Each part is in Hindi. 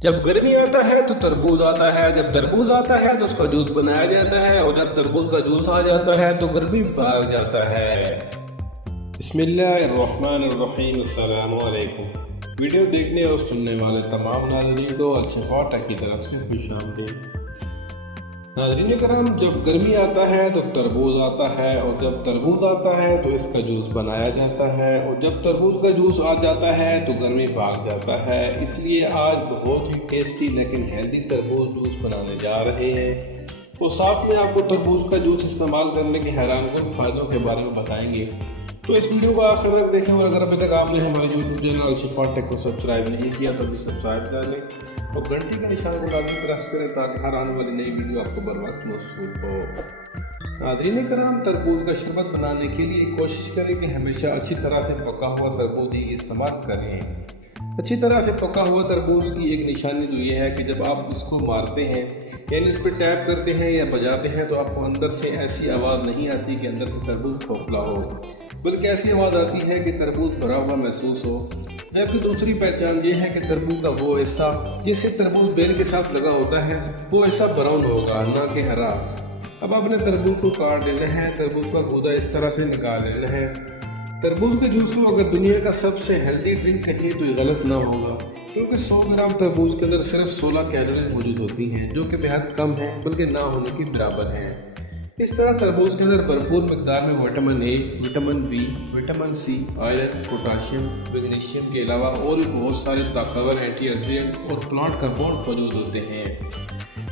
जब गर्मी आता है तो तरबूज आता है, जब तरबूज आता है तो उसका जूस बनाया जाता है, और जब तरबूज का जूस आ जाता है तो गर्मी भाग जाता है। बिस्मिल्लाहिर्रहमानिर्रहीम, अस्सलामु अलैकुम। वीडियो देखने और सुनने वाले तमाम नाज़रीन को अच्छे फ़ाटक की तरफ से खुशामदीद। नाज़रीन कराम, जब गर्मी आता है तो तरबूज आता है, और जब तरबूज आता है तो इसका जूस बनाया जाता है, और जब तरबूज का जूस आ जाता है तो गर्मी भाग जाता है। इसलिए आज बहुत ही टेस्टी लेकिन हेल्दी तरबूज जूस बनाने जा रहे हैं, और साथ में आपको तरबूज का जूस इस्तेमाल करने के हैरानकुन फ़ायदों के बारे में बताएंगे। तो इस वीडियो को आखिर तक देखें, और अगर अभी तक आपने हमारे यूट्यूब चैनल अलशिफा टेक को सब्सक्राइब नहीं किया तो अभी सब्सक्राइब कर लें, और घंटी के निशान को लाजमी प्रेस करें ताकि हर आने वाली नई वीडियो आपको बर वक्त मौसूल हो। नाज़रीन कराम, तरबूज का शरबत बनाने के लिए कोशिश करें कि हमेशा अच्छी तरह से पका हुआ तरबूज ही इस्तेमाल करें। अच्छी तरह से पका हुआ तरबूज की एक निशानी तो ये है कि जब आप इसको मारते हैं यानी इस पर टैप करते हैं या बजाते हैं तो आपको अंदर से ऐसी आवाज़ नहीं आती कि अंदर से तरबूज खोखला हो, बल्कि ऐसी आवाज़ आती है कि तरबूज भरा हुआ महसूस हो। जबकि दूसरी पहचान ये है कि तरबूज का वो हिस्सा जिससे तरबूज बेल के साथ लगा होता है वो हिस्सा ब्राउन होगा, ना कि हरा। अब आपने तरबूज को काट लेना है, तरबूज का गूदा इस तरह से निकाल लेना है। तरबूज के जूस को अगर दुनिया का सबसे हेल्दी ड्रिंक कहिए तो ये गलत ना होगा, क्योंकि 100 ग्राम तरबूज के अंदर सिर्फ 16 कैलोरी मौजूद होती हैं, जो कि बेहद कम है, बल्कि ना होने के बराबर है। इस तरह तरबूज के अंदर भरपूर मिकदार में vitamin A, vitamin B, vitamin C, iron, potassium, magnesium के अलावा और भी बहुत सारे ताकतवर एंटीऑक्सीडेंट और प्लांट कंपाउंड मौजूद होते हैं।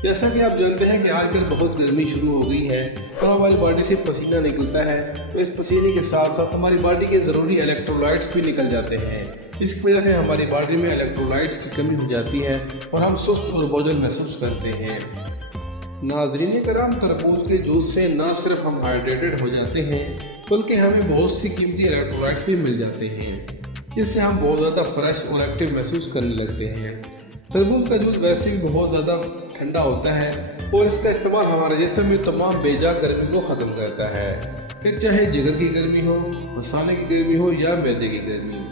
जैसा कि आप जानते हैं कि आजकल बहुत गर्मी शुरू हो गई है और हमारी बॉडी से पसीना निकलता है, तो इस पसीने के साथ साथ हमारी बॉडी के ज़रूरी इलेक्ट्रोलाइट्स भी निकल जाते हैं। इस वजह से हमारी बॉडी में इलेक्ट्रोलाइट्स की कमी हो जाती है और हम सुस्त और बोझल महसूस करते हैं। नाज़रीन कराम, तरबूज के जूस से न सिर्फ हम हाइड्रेटेड हो जाते हैं, बल्कि हमें बहुत सी कीमती इलेक्ट्रोलाइट्स भी मिल जाते हैं, जिससे हम बहुत ज़्यादा फ्रेश और एक्टिव महसूस करने लगते हैं। तरबूज का जूस वैसे भी बहुत ज़्यादा ठंडा होता है और इसका इस्तेमाल हमारे जिस्म में तमाम बेजा गर्मी को ख़त्म करता है, फिर चाहे जिगर की गर्मी हो, मसाले की गर्मी हो या मैदे की गर्मी।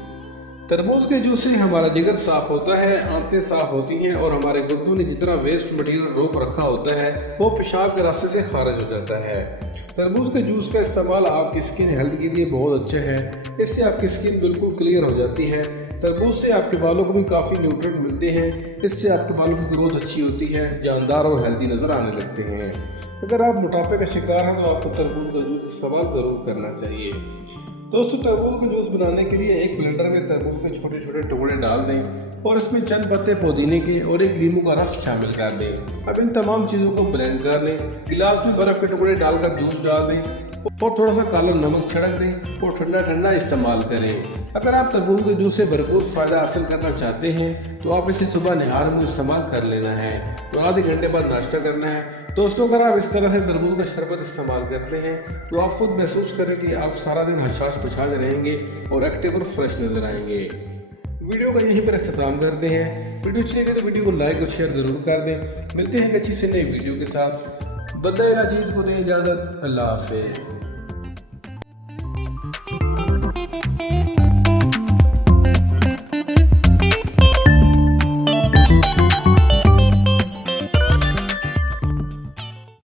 तरबूज के जूस से हमारा जिगर साफ होता है, आंतें साफ होती हैं, और हमारे गुर्दों ने जितना वेस्ट मटेरियल रोक रखा होता है वो पेशाब के रास्ते से खारिज हो जाता है। तरबूज के जूस का इस्तेमाल आपकी स्किन हेल्थ के लिए बहुत अच्छा है, इससे आपकी स्किन बिल्कुल क्लियर हो जाती है। तरबूज से आपके बालों को भी काफ़ी न्यूट्रिएंट मिलते हैं, इससे आपके बालों की ग्रोथ अच्छी होती है, जानदार और हेल्दी नज़र आने लगते हैं। अगर आप मोटापे का शिकार हैं तो आपको तरबूज का जूस इस्तेमाल ज़रूर करना चाहिए। दोस्तों, तरबूज का जूस बनाने के लिए एक ब्लेंडर में तरबूज के छोटे छोटे टुकड़े डाल दें और इसमें चंद पत्ते पुदीने के और एक नींबू का रस शामिल कर दें। अब इन तमाम चीज़ों को ब्लेंड कर लें, गिलास में बर्फ़ के टुकड़े डालकर जूस डाल दें और थोड़ा सा काला नमक छिड़क दें और ठंडा ठंडा इस्तेमाल करें। अगर आप तरबूज के जूस से भरपूर फ़ायदा हासिल करना चाहते हैं तो आप इसे सुबह निहार में इस्तेमाल कर लेना है और आधे घंटे बाद नाश्ता करना है। दोस्तों, अगर आप इस तरह से तरबूज का शरबत इस्तेमाल करते हैं तो आप खुद महसूस करें कि आप सारा दिन हशाश पछाड़ रहेंगे और एक्टिव और फ्रेश नजर आएंगे। वीडियो का यहीं पर अख्ताम करते हैं। वीडियो अच्छी लगे तो वीडियो को लाइक और शेयर ज़रूर कर दें। मिलते हैं एक अच्छी से नई वीडियो के साथ। बंदा चीज़ को दें इजाज़त। अल्लाह हाफिज़।